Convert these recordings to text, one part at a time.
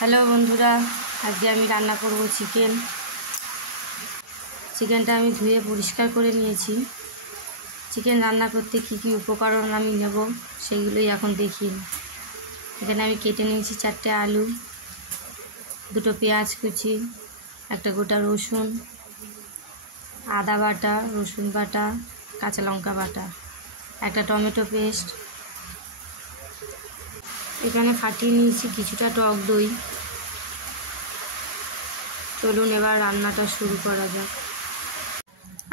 Hello বন্ধুরা, আজকে আমি রান্না করব চিকেন। চিকেনটা আমি ধুয়ে পরিষ্কার করে নিয়েছি। চিকেন রান্না করতে কী কী উপকরণ আমি নেব সেগুলোই এখন দেখি। এখানে আমি কেটে নিয়েছি 4টে আলু, 2টো পেঁয়াজ কুচি, একটা গোটা রসুন, আদা বাটা, রসুন বাটা, কাঁচা লঙ্কা বাটা, একটা টমেটো পেস্ট। এখানে ফাটিয়ে নিয়েছি কিছুটা টক দই। চলুন এবার রান্নাটা শুরু করা যাক।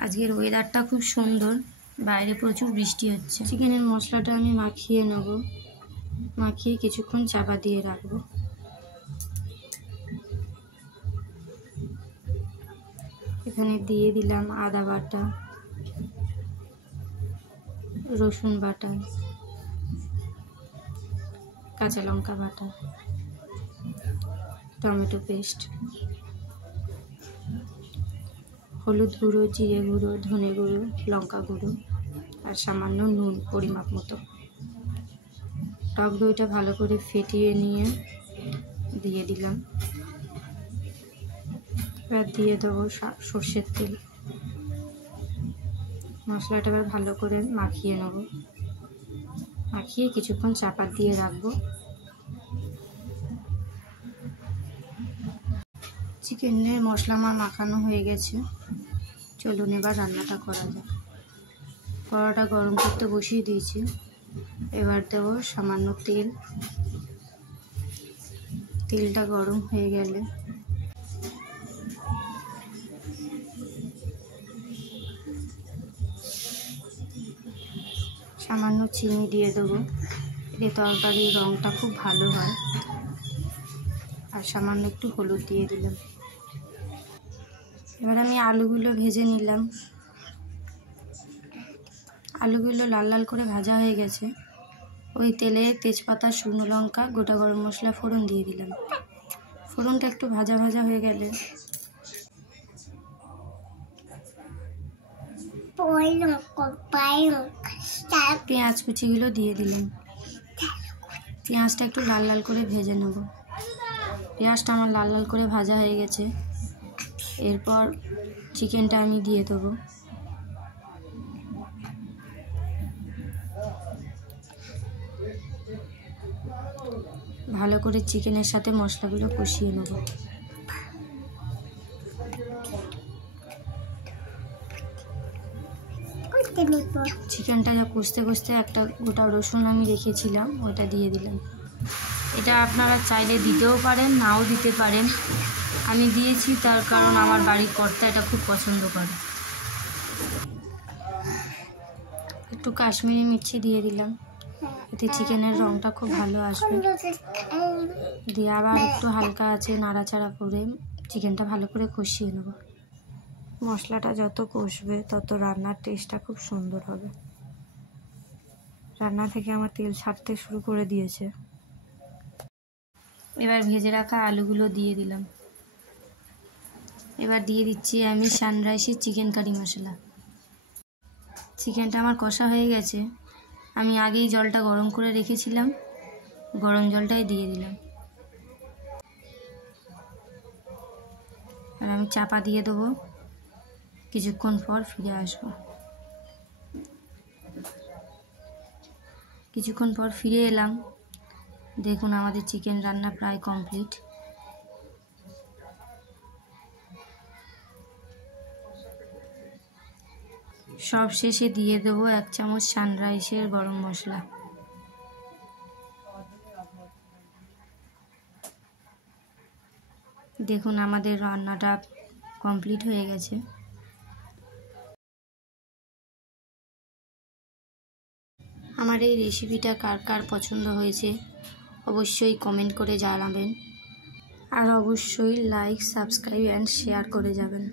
আজকের ওয়েদারটা খুব সুন্দর, বাইরে প্রচুর বৃষ্টি হচ্ছে। চিকেনের মশলাটা আমি মাখিয়ে নেব, মাখিয়ে কিছুক্ষণ চাপা দিয়ে রাখবো। এখানে দিয়ে দিলাম আদা বাটা, রসুন বাটা, কাঁচা লঙ্কা বাটা, টমেটো পেস্ট, হলুদ গুঁড়ো, জিরে গুঁড়ো, ধনে গুঁড়ো, লঙ্কা গুঁড়ো আর সামান্য নুন পরিমাপ মতো। টক দইটা ভালো করে ফেটিয়ে নিয়ে দিয়ে দিলাম। এবার দিয়ে দেবো সর্ষের তেল। মশলাটা এবার ভালো করে মাখিয়ে নেব, মাখিয়ে কিছুক্ষণ চাপা দিয়ে রাখবো। চিকেনের মশলা আমার মাখানো হয়ে গেছে। চলুন এবার রান্নাটা করা যাক। কড়াটা গরম করতে বসিয়ে দিয়েছি। এবার দেবো সামান্য তেল। তেলটা গরম হয়ে গেলে সামান্য চিনি দিয়ে দেবো, এতে তরকারির রঙটা খুব ভালো হয়। আর সামান্য একটু হলুদ দিয়ে দিলাম। এবার আমি আলুগুলো ভেজে নিলাম। আলুগুলো লাল লাল করে ভাজা হয়ে গেছে। ওই তেলে তেজপাতা, শুকনো লঙ্কা, গোটা গরম মশলা ফোড়ন দিয়ে দিলাম। ফোড়নটা একটু ভাজা ভাজা হয়ে গেলে পেঁয়াজ কুচিগুলো দিয়ে দিলাম। পেঁয়াজটা একটু লাল লাল করে ভেজে নেব। পেঁয়াজটা আমার লাল লাল করে ভাজা হয়ে গেছে। এরপর চিকেনটা আমি দিয়ে দেবো। ভালো করে চিকেনের সাথে মশলাগুলো কষিয়ে নেব। চিকেনটা কষতে কষতে একটা গোটা রসুন আমি রেখেছিলাম, ওটা দিয়ে দিলাম। এটা আপনারা চাইলে দিতেও পারেন, নাও দিতে পারেন। আমি দিয়েছি তার কারণ আমার বাড়ির কর্তা এটা খুব পছন্দ করে। একটু কাশ্মীরি মির্চি দিয়ে দিলাম, এতে চিকেনের রঙটা খুব ভালো আসবে। দিয়ে আবার একটু হালকা আছে নাড়াচাড়া করে চিকেনটা ভালো করে কষিয়ে নেব। মশলাটা যত কষবে তত রান্নার টেস্টটা খুব সুন্দর হবে। রান্না থেকে আমার তেল ছাড়তে শুরু করে দিয়েছে। এবার ভেজে রাখা আলুগুলো দিয়ে দিলাম। এবার দিয়ে দিচ্ছি আমি সানরাইসের চিকেন কারি মশলা। চিকেনটা আমার কষা হয়ে গেছে। আমি আগেই জলটা গরম করে রেখেছিলাম, গরম জলটাই দিয়ে দিলাম। আর আমি চাপা দিয়ে দেবো, কিছুক্ষণ পর ফিরে আসবো। কিছুক্ষণ পর ফিরে এলাম। দেখুন আমাদের চিকেন রান্না প্রায় কমপ্লিট। সব শেষে দিয়ে দেবো 1 চামচ সানরাইসের গরম মশলা। দেখুন আমাদের রান্নাটা কমপ্লিট হয়ে গেছে। আমার এই রেসিপিটা কার কার পছন্দ হয়েছে অবশ্যই কমেন্ট করে জানাবেন। আর অবশ্যই লাইক, সাবস্ক্রাইব অ্যান্ড শেয়ার করে যাবেন।